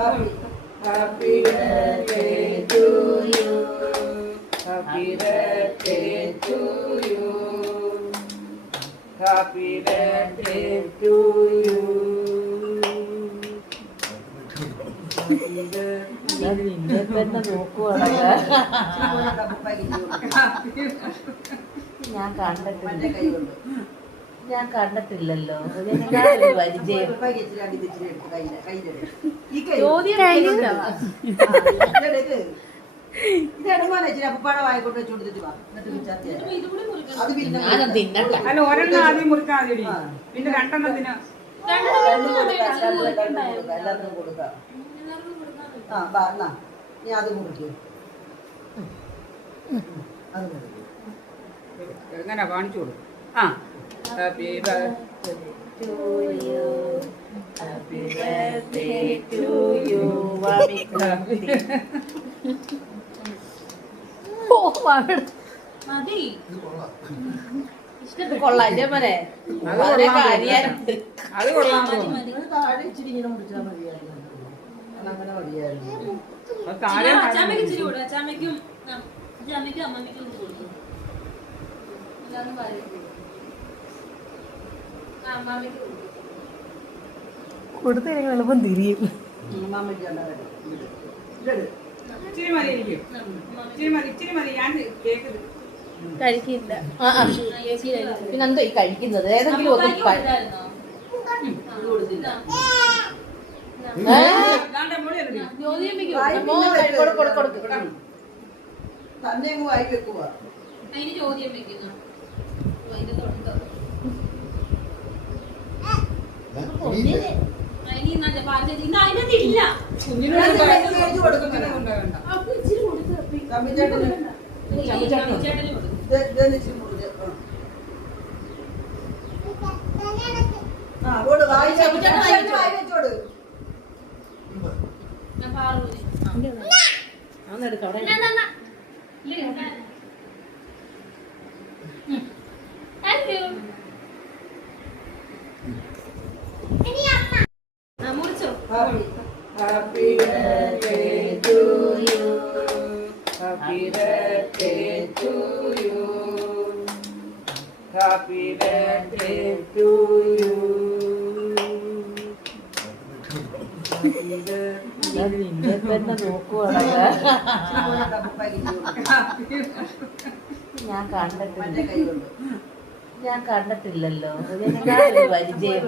Happy birthday to you. Happy birthday to you. Happy birthday to you. ഞാൻ കണ്ടിട്ടില്ലല്ലോ പരിചയം. അല്ല ഒരെണ്ണം ആദ്യം മുറിക്കാതെ പിന്നെ രണ്ടെണ്ണത്തിന് എല്ലാവർക്കും കൊടുക്കാം. നീ അത് മുറിക്കും. എങ്ങനെ കാണിച്ചു കൊടുക്കും. ആ happy birthday to you. Happy birthday to you. കൊള്ളാം എന്റെ മോനെ. അത് കൊള്ളാൻ താഴെ ഇച്ചിരി ഇങ്ങനെ മുറിച്ചാൽ മതിയായിരുന്നു. അങ്ങനെ മതിയായിരുന്നു. അച്ചാമ്മയ്ക്ക് ഇച്ചിരി കൂടെ. അച്ചാമ്മയ്ക്കും അമ്മമ്മയ്ക്കും കൊടുക്കും. കൊടുത്തില്ലെങ്കിൽ എളുപ്പം തിരിയും. ഇച്ചിരി മതി ഇരിക്കും. ഇച്ചിരി മതി ഞാൻ കേക്ക് കഴിക്കില്ല. പിന്നെ എന്തോ ഈ കഴിക്കുന്നത് ഏതെങ്കിലും ഒന്ന് തന്നെ അങ്ങ് വായി വെക്കുക. അതിന് ചോദ്യം വെക്കുന്നു. Happy birthday to you. Happy birthday to you. Happy birthday to you. ഞാൻ കണ്ടിട്ടില്ലല്ലോ പരിചയം.